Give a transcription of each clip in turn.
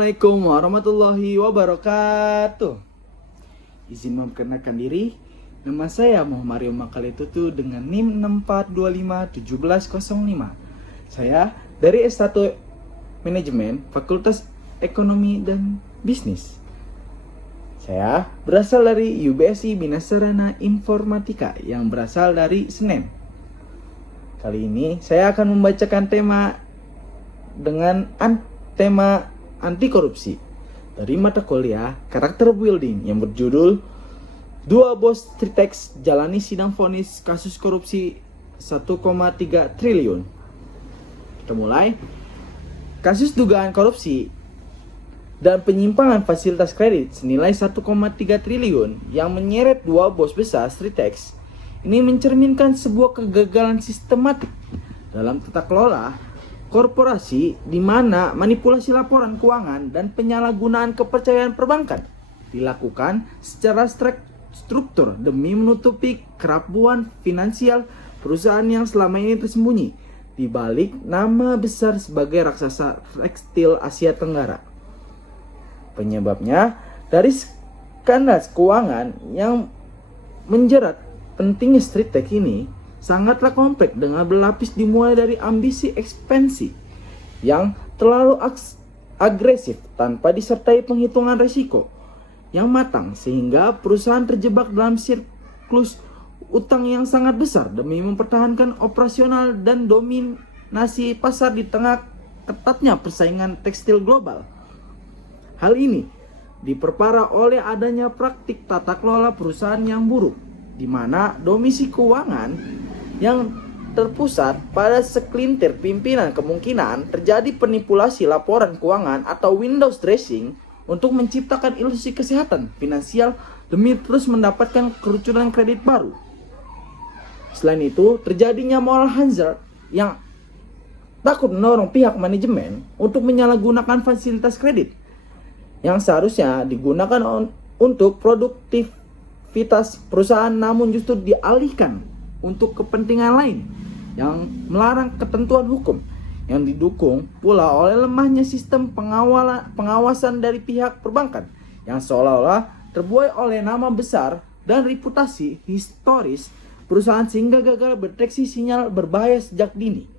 Assalamualaikum warahmatullahi wabarakatuh. Izin memperkenalkan diri. Nama saya Muhammad Mario Makalitutu dengan NIM 64251705. Saya dari S1 Manajemen Fakultas Ekonomi dan Bisnis. Saya berasal dari UBSI Bina Sarana Informatika yang berasal dari Senen. Kali ini saya akan membacakan tema tema anti korupsi dari mata kuliah karakter building yang berjudul Dua Bos Tritex Jalani Sidang Vonis Kasus Korupsi 1,3 triliun. Kita mulai. Kasus dugaan korupsi dan penyimpangan fasilitas kredit senilai 1,3 triliun yang menyeret dua bos besar Tritex ini mencerminkan sebuah kegagalan sistematik dalam tata kelola korporasi di mana manipulasi laporan keuangan dan penyalahgunaan kepercayaan perbankan dilakukan secara struktur demi menutupi kerapuan finansial perusahaan yang selama ini tersembunyi di balik nama besar sebagai raksasa tekstil Asia Tenggara. Penyebabnya dari skandal keuangan yang menjerat pentingnya Tritex ini sangatlah kompleks dengan berlapis dimulai dari ambisi ekspansi yang terlalu agresif tanpa disertai penghitungan risiko yang matang sehingga perusahaan terjebak dalam siklus utang yang sangat besar demi mempertahankan operasional dan dominasi pasar di tengah ketatnya persaingan tekstil global. Hal ini diperparah oleh adanya praktik tata kelola perusahaan yang buruk di mana domisi keuangan yang terpusat pada sekelintir pimpinan kemungkinan terjadi manipulasi laporan keuangan atau window dressing untuk menciptakan ilusi kesehatan finansial demi terus mendapatkan kerucunan kredit baru. Selain itu, terjadinya moral hazard yang takut mendorong pihak manajemen untuk menyalahgunakan fasilitas kredit yang seharusnya digunakan untuk produktivitas perusahaan namun justru dialihkan untuk kepentingan lain yang melarang ketentuan hukum yang didukung pula oleh lemahnya sistem pengawasan dari pihak perbankan yang seolah-olah terbuai oleh nama besar dan reputasi historis perusahaan sehingga gagal berdeteksi sinyal berbahaya sejak dini.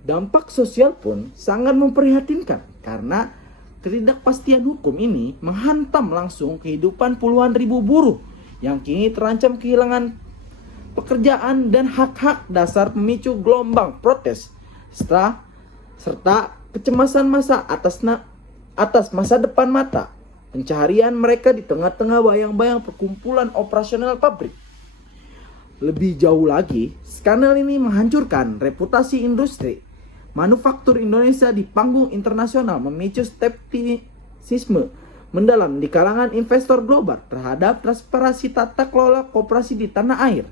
Dampak sosial pun sangat memprihatinkan karena ketidakpastian hukum ini menghantam langsung kehidupan puluhan ribu buruh yang kini terancam kehilangan pekerjaan dan hak-hak dasar pemicu gelombang protes serta kecemasan masa atas masa depan mata pencaharian mereka di tengah-tengah bayang-bayang perkumpulan operasional pabrik. Lebih jauh lagi, skandal ini menghancurkan reputasi industri manufaktur Indonesia di panggung internasional, memicu skeptisisme mendalam di kalangan investor global terhadap transparansi tata kelola koperasi di tanah air.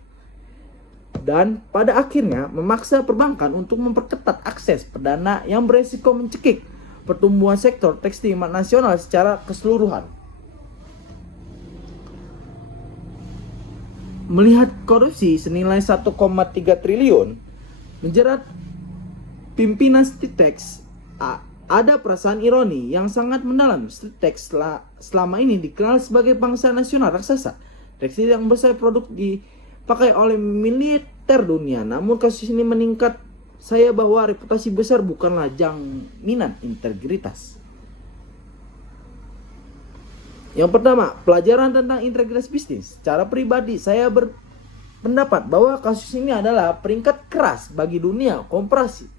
Dan pada akhirnya memaksa perbankan untuk memperketat akses perdana yang beresiko mencekik pertumbuhan sektor tekstil nasional secara keseluruhan. Melihat korupsi senilai 1,3 triliun menjerat pimpinan Tritex, ada perasaan ironi yang sangat mendalam. Tritex selama ini dikenal sebagai bangsa nasional raksasa tekstil yang besar produk dipakai oleh militer dunia. Namun kasus ini meningkat saya bahwa reputasi besar bukanlah jaminan integritas. Yang pertama, pelajaran tentang integritas bisnis. Secara pribadi saya berpendapat bahwa kasus ini adalah peringkat keras bagi dunia korporasi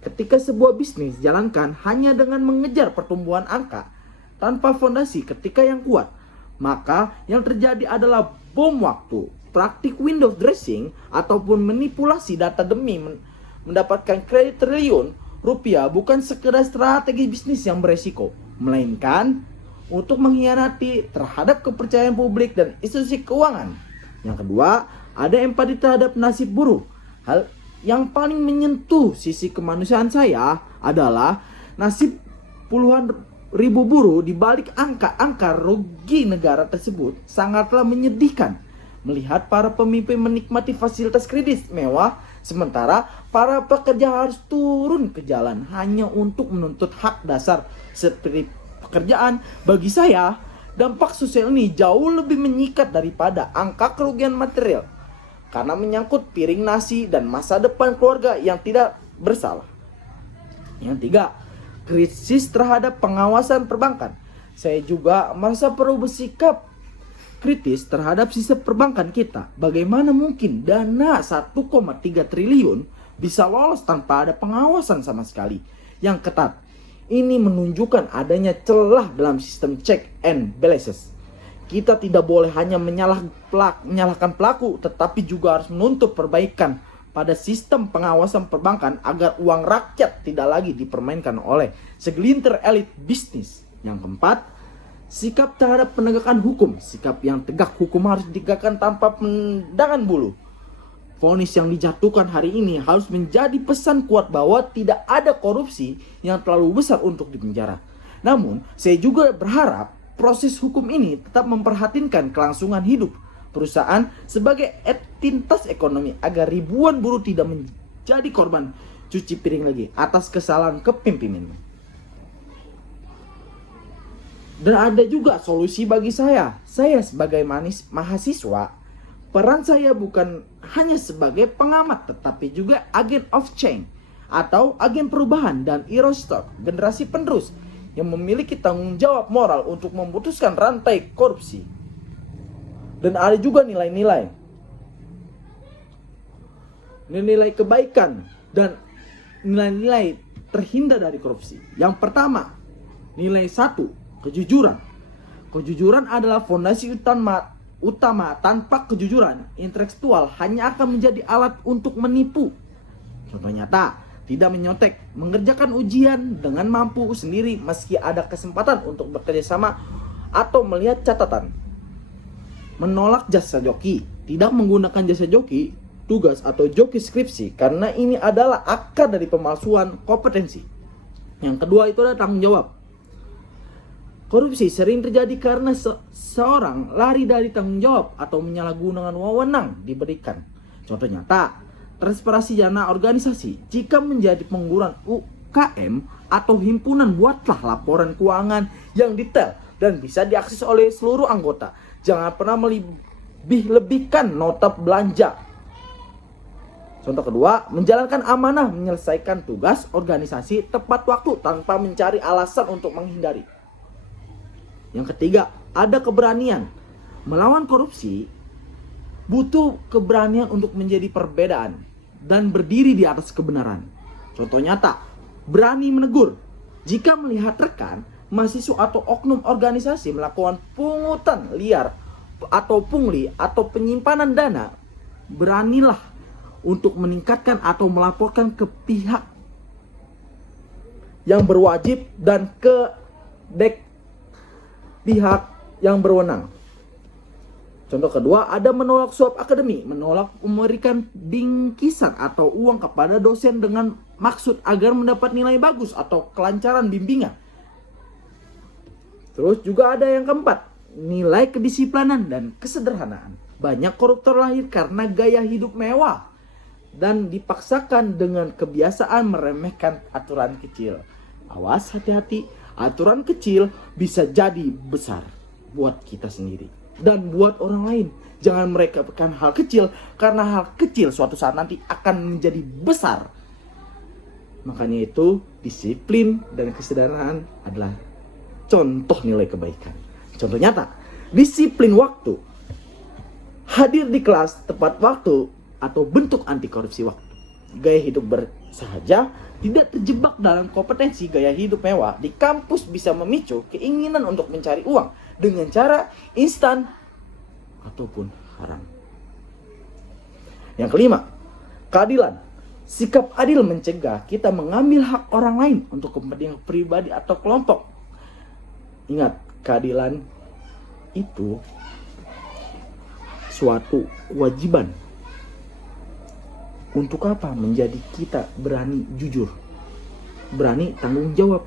ketika sebuah bisnis dijalankan hanya dengan mengejar pertumbuhan angka tanpa fondasi ketika yang kuat, maka yang terjadi adalah bom waktu, praktik window dressing ataupun manipulasi data demi mendapatkan kredit triliun rupiah bukan sekedar strategi bisnis yang beresiko, melainkan untuk mengkhianati terhadap kepercayaan publik dan institusi keuangan. Yang kedua, ada empati terhadap nasib buruh. Hal yang paling menyentuh sisi kemanusiaan saya adalah nasib puluhan ribu buruh di balik angka-angka rugi negara tersebut sangatlah menyedihkan. Melihat para pemimpin menikmati fasilitas kredit mewah Sementara para pekerja harus turun ke jalan hanya untuk menuntut hak dasar seperti pekerjaan. Bagi saya, dampak sosial ini jauh lebih mengikat daripada angka kerugian material, karena menyangkut piring nasi dan masa depan keluarga yang tidak bersalah. Yang tiga, krisis terhadap pengawasan perbankan. Saya juga merasa perlu bersikap kritis terhadap sistem perbankan kita. Bagaimana mungkin dana 1,3 triliun bisa lolos tanpa ada pengawasan sama sekali yang ketat? Ini menunjukkan adanya celah dalam sistem check and balances. Kita tidak boleh hanya menyalahkan pelaku, tetapi juga harus menuntut perbaikan pada sistem pengawasan perbankan agar uang rakyat tidak lagi dipermainkan oleh segelintir elit bisnis. Yang keempat, sikap terhadap penegakan hukum. Sikap yang tegak hukum harus ditegakkan tanpa pendangan bulu. Vonis yang dijatuhkan hari ini harus menjadi pesan kuat bahwa tidak ada korupsi yang terlalu besar untuk dipenjara. Namun, saya juga berharap proses hukum ini tetap memperhatikan kelangsungan hidup perusahaan sebagai entitas ekonomi agar ribuan buruh tidak menjadi korban cuci piring lagi atas kesalahan kepemimpinan. Dan ada juga solusi bagi saya. Saya sebagai mahasiswa, peran saya bukan hanya sebagai pengamat, tetapi juga agen of change atau agen perubahan dan hero stock, generasi penerus yang memiliki tanggung jawab moral untuk memutuskan rantai korupsi. Dan ada juga nilai-nilai kebaikan dan nilai-nilai terhindar dari korupsi. Yang pertama, nilai 1, kejujuran. Kejujuran adalah fondasi utama. Tanpa kejujuran, intelektual hanya akan menjadi alat untuk menipu. Contoh nyata, tidak menyontek, mengerjakan ujian dengan mampu sendiri meski ada kesempatan untuk bekerja sama atau melihat catatan. Menolak jasa joki, tidak menggunakan jasa joki, tugas atau joki skripsi karena ini adalah akar dari pemalsuan kompetensi. Yang kedua itu adalah tanggung jawab. Korupsi sering terjadi karena seorang lari dari tanggung jawab atau menyalahgunakan wewenang diberikan. Contoh nyata, transparansi dana organisasi. Jika menjadi pengangguran UKM atau himpunan, buatlah laporan keuangan yang detail dan bisa diakses oleh seluruh anggota. Jangan pernah melebih-lebihkan nota belanja. Contoh kedua, menjalankan amanah, menyelesaikan tugas organisasi tepat waktu tanpa mencari alasan untuk menghindari. Yang ketiga, ada keberanian. Melawan korupsi butuh keberanian untuk menjadi perbedaan dan berdiri di atas kebenaran. Contoh nyata, berani menegur. Jika melihat rekan, mahasiswa atau oknum organisasi melakukan pungutan liar atau pungli atau penyimpanan dana, beranilah untuk meningkatkan atau melaporkan ke pihak yang berwajib dan ke pihak yang berwenang. Contoh kedua, ada menolak suap akademi, menolak memberikan bingkisan atau uang kepada dosen dengan maksud agar mendapat nilai bagus atau kelancaran bimbingan. Terus juga ada yang keempat, nilai kedisiplinan dan kesederhanaan. Banyak koruptor lahir karena gaya hidup mewah dan dipaksakan dengan kebiasaan meremehkan aturan kecil. Awas, hati-hati, aturan kecil bisa jadi besar buat kita sendiri dan buat orang lain. Jangan meremehkan hal kecil, karena hal kecil suatu saat nanti akan menjadi besar. Makanya itu, disiplin dan kesederhanaan adalah contoh nilai kebaikan. Contoh nyata, disiplin waktu, hadir di kelas tepat waktu, atau bentuk anti korupsi waktu. Gaya hidup bersahaja, tidak terjebak dalam kompetensi gaya hidup mewah di kampus bisa memicu keinginan untuk mencari uang dengan cara instan ataupun haram. Yang kelima, keadilan. Sikap adil mencegah kita mengambil hak orang lain untuk kepentingan pribadi atau kelompok. Ingat, keadilan itu suatu kewajiban. Untuk apa? Menjadi kita berani jujur, berani tanggung jawab.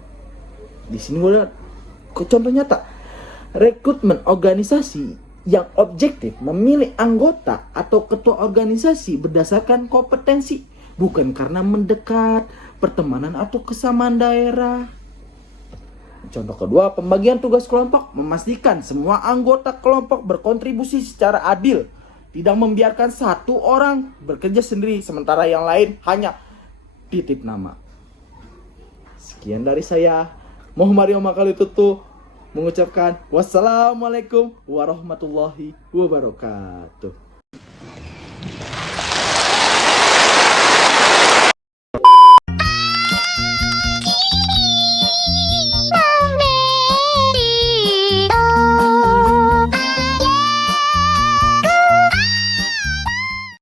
Di sini ada contoh nyata, rekrutmen organisasi yang objektif memilih anggota atau ketua organisasi berdasarkan kompetensi, bukan karena mendekat, pertemanan atau kesamaan daerah. Contoh kedua, pembagian tugas kelompok memastikan semua anggota kelompok berkontribusi secara adil, tidak membiarkan satu orang bekerja sendiri sementara yang lain hanya titip nama. Sekian dari saya, Muhammad Mario Makalitutu mengucapkan wassalamualaikum warahmatullahi wabarakatuh.